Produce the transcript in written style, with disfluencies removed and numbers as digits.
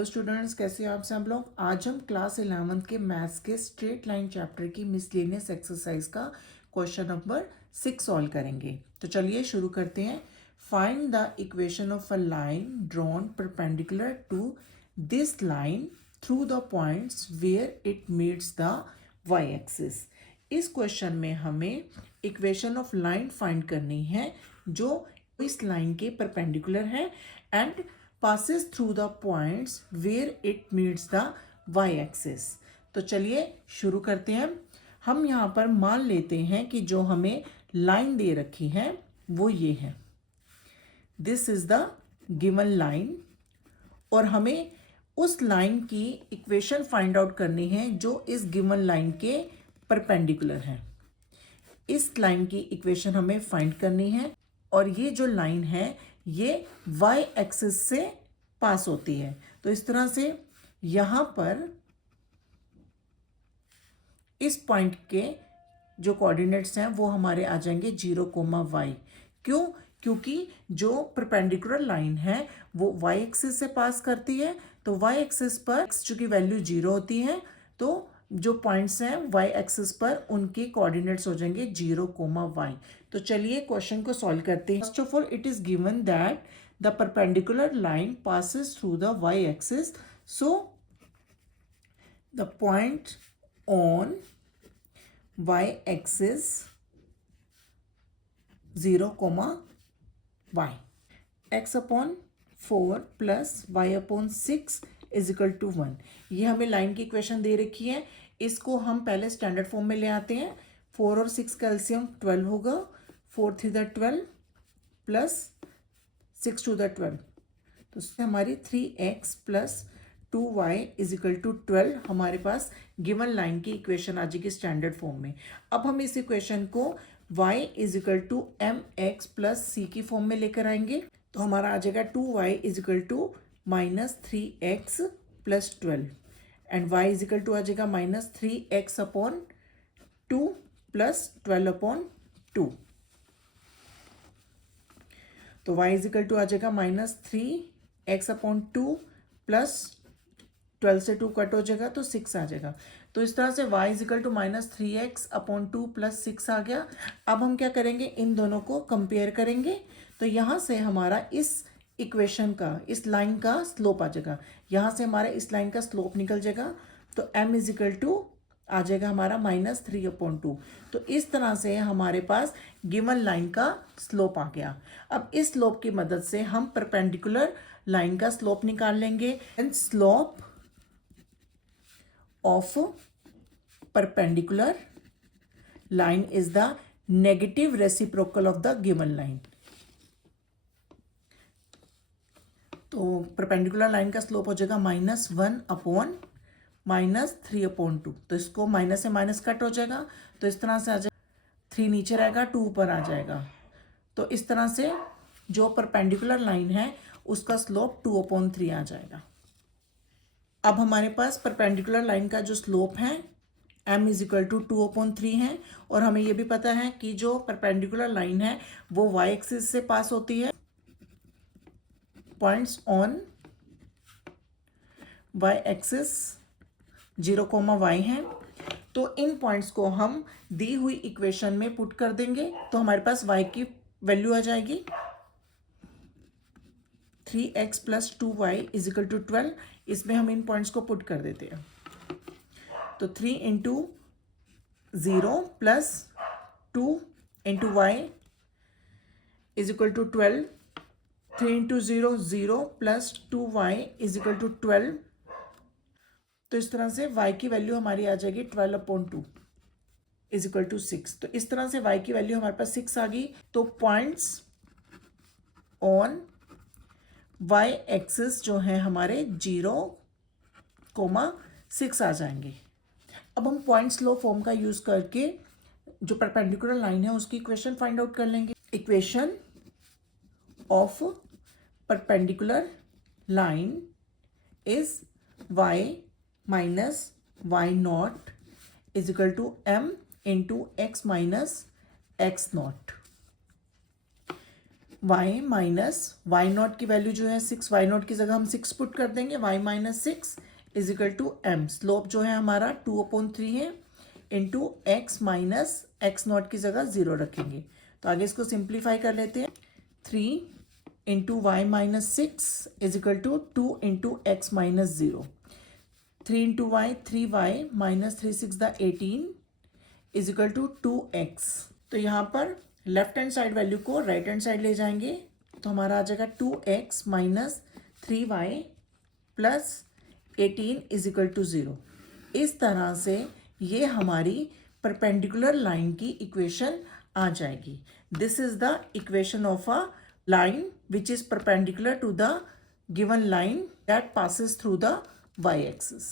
Hello students, कैसे हैं आप सब लोग। आज हम क्लास 11th के मैथ्स के स्ट्रेट लाइन चैप्टर की मिसलेनियस एक्सरसाइज का क्वेश्चन नंबर 6 सॉल्व करेंगे। तो चलिए शुरू करते हैं। Find the equation of a line drawn perpendicular to this line through the points where it meets the y axis. इस क्वेश्चन में हमें इक्वेशन ऑफ लाइन फाइंड करनी है जो इस लाइन के परपेंडिकुलर है and passes through the points where it meets the y-axis। तो चलिए शुरू करते हैं। हम यहाँ पर मान लेते हैं कि जो हमें लाइन दे रखी है वो ये है, this is the given line, और हमें उस लाइन की इक्वेशन फाइंड आउट करनी है जो इस गिवन लाइन के परपेंडिकुलर है। इस लाइन की इक्वेशन हमें फाइंड करनी है और ये जो लाइन है ये y एक्सिस से पास होती है। तो इस तरह से यहां पर इस पॉइंट के जो कोऑर्डिनेट्स हैं वो हमारे आ जाएंगे 0, क्यों? क्योंकि जो परपेंडिकुलर लाइन है वो y एक्सिस से पास करती है। तो y एक्सिस पर x की वैल्यू 0 होती है, तो जो पॉइंट्स हैं y एक्सिस पर उनके कोऑर्डिनेट्स हो जाएंगे 0, तो चलिए क्वेश्चन को सॉल्व करते हैं। First of all it is given that the perpendicular line passes through the y axis, so the point on y axis 0, x upon 4 plus y upon 6 is equal to 1। ये हमें line की equation दे रखी है, इसको हम पहले standard form में ले आते हैं। 4 और 6 का एलसीएम 12 होगा, 4 3 द 12 प्लस 6 2 द 12, तो उससे हमारी 3x plus 2y is equal to 12 हमारे पास गिवन लाइन की इक्वेशन आ जाएगी स्टैंडर्ड फॉर्म में। अब हम इस इक्वेशन को y is equal to mx plus c की फॉर्म में लेकर आएंगे, तो हमारा आ जाएगा 2y is equal to minus 3x plus 12 and y is equal to आ जाएगा minus 3x upon 2 plus 12 upon 2, तो y इज इक्वल टू आ जाएगा माइनस 3x अपॉन 2 प्लस 12 से 2 कट हो जाएगा तो 6 आ जाएगा। तो इस तरह से y is equal to minus 3x upon 2 plus 6 आ गया। अब हम क्या करेंगे, इन दोनों को कंपेयर करेंगे। तो यहाँ से हमारा इस इक्वेशन का, इस लाइन का स्लोप आ जाएगा, यहाँ से हमारा इस लाइन का स्लोप निकल जाएगा, तो m इज इक्वल टू आ जाएगा हमारा माइनस 3 अपॉन 2। तो इस तरह से हमारे पास गिवन लाइन का स्लोप आ गया। अब इस स्लोप की मदद से हम परपेंडिकुलर लाइन का स्लोप निकाल लेंगे and slope of perpendicular line is the negative reciprocal of the given line. तो परपेंडिकुलर लाइन का स्लोप हो जाएगा -1 अपॉन -3 अपॉन 2, तो इसको माइनस से माइनस कट हो जाएगा, तो इस तरह से आ जाएगा 3 नीचे रहेगा 2 ऊपर आ जाएगा। तो इस तरह से जो परपेंडिकुलर लाइन है उसका स्लोप 2 अपॉन 3 आ जाएगा। अब हमारे पास परपेंडिकुलर लाइन का जो स्लोप है m is equal to 2 upon 3 है, और हमें यह भी पता है कि जो परपेंडिकुलर लाइन है वो y एक्सिस से पास होती है। पॉइंट्स ऑन y एक्सिस 0, है, तो इन पॉइंट्स को हम दी हुई इक्वेशन में पुट कर देंगे, तो हमारे पास y की वैल्यू आ जाएगी 3x plus 2y is equal to 12। इसमें हम इन पॉइंट्स को पुट कर देते हैं, तो 3 into 0 plus 2 into y is equal to 12, 3 into 0 0 plus 2y is equal to 12। तो इस तरह से y की वैल्यू हमारी आ जाएगी 12 अपॉन 2 इज इक्वल टू 6। तो इस तरह से y की वैल्यू हमारे पास 6 आ गई। तो पॉइंट्स ऑन y एक्सिस जो है हमारे 0, 6 आ जाएंगे। अब हम पॉइंट्स लॉ फॉर्म का यूज करके जो परपेंडिकुलर लाइन है उसकी इक्वेशन फाइंड आउट कर लेंगे। Equation of perpendicular line is y minus y not is equal to m into x minus x not. y minus y not की value जो है 6, वाई नॉट की जगह हम 6 पुट कर देंगे, y minus 6 is equal to m। Slope जो है हमारा 2/3 है into x minus x not की जगह 0 रखेंगे। तो आगे इसको सिंप्लीफाई कर लेते हैं। 3 into y minus 6 is equal to 2 into x minus 0। 3 into y 3y minus 3 6 the 18 is equal to 2x। तो यहाँ पर लेफ्ट हैंड साइड वैल्यू को राइट हैंड साइड ले जाएंगे तो हमारा आ जाएगा 2x minus 3y plus 18 is equal to 0। इस तरह से ये हमारी परपेंडिकुलर लाइन की इक्वेशन आ जाएगी। This is the equation of a line which is perpendicular to the given line that passes through the y-axis.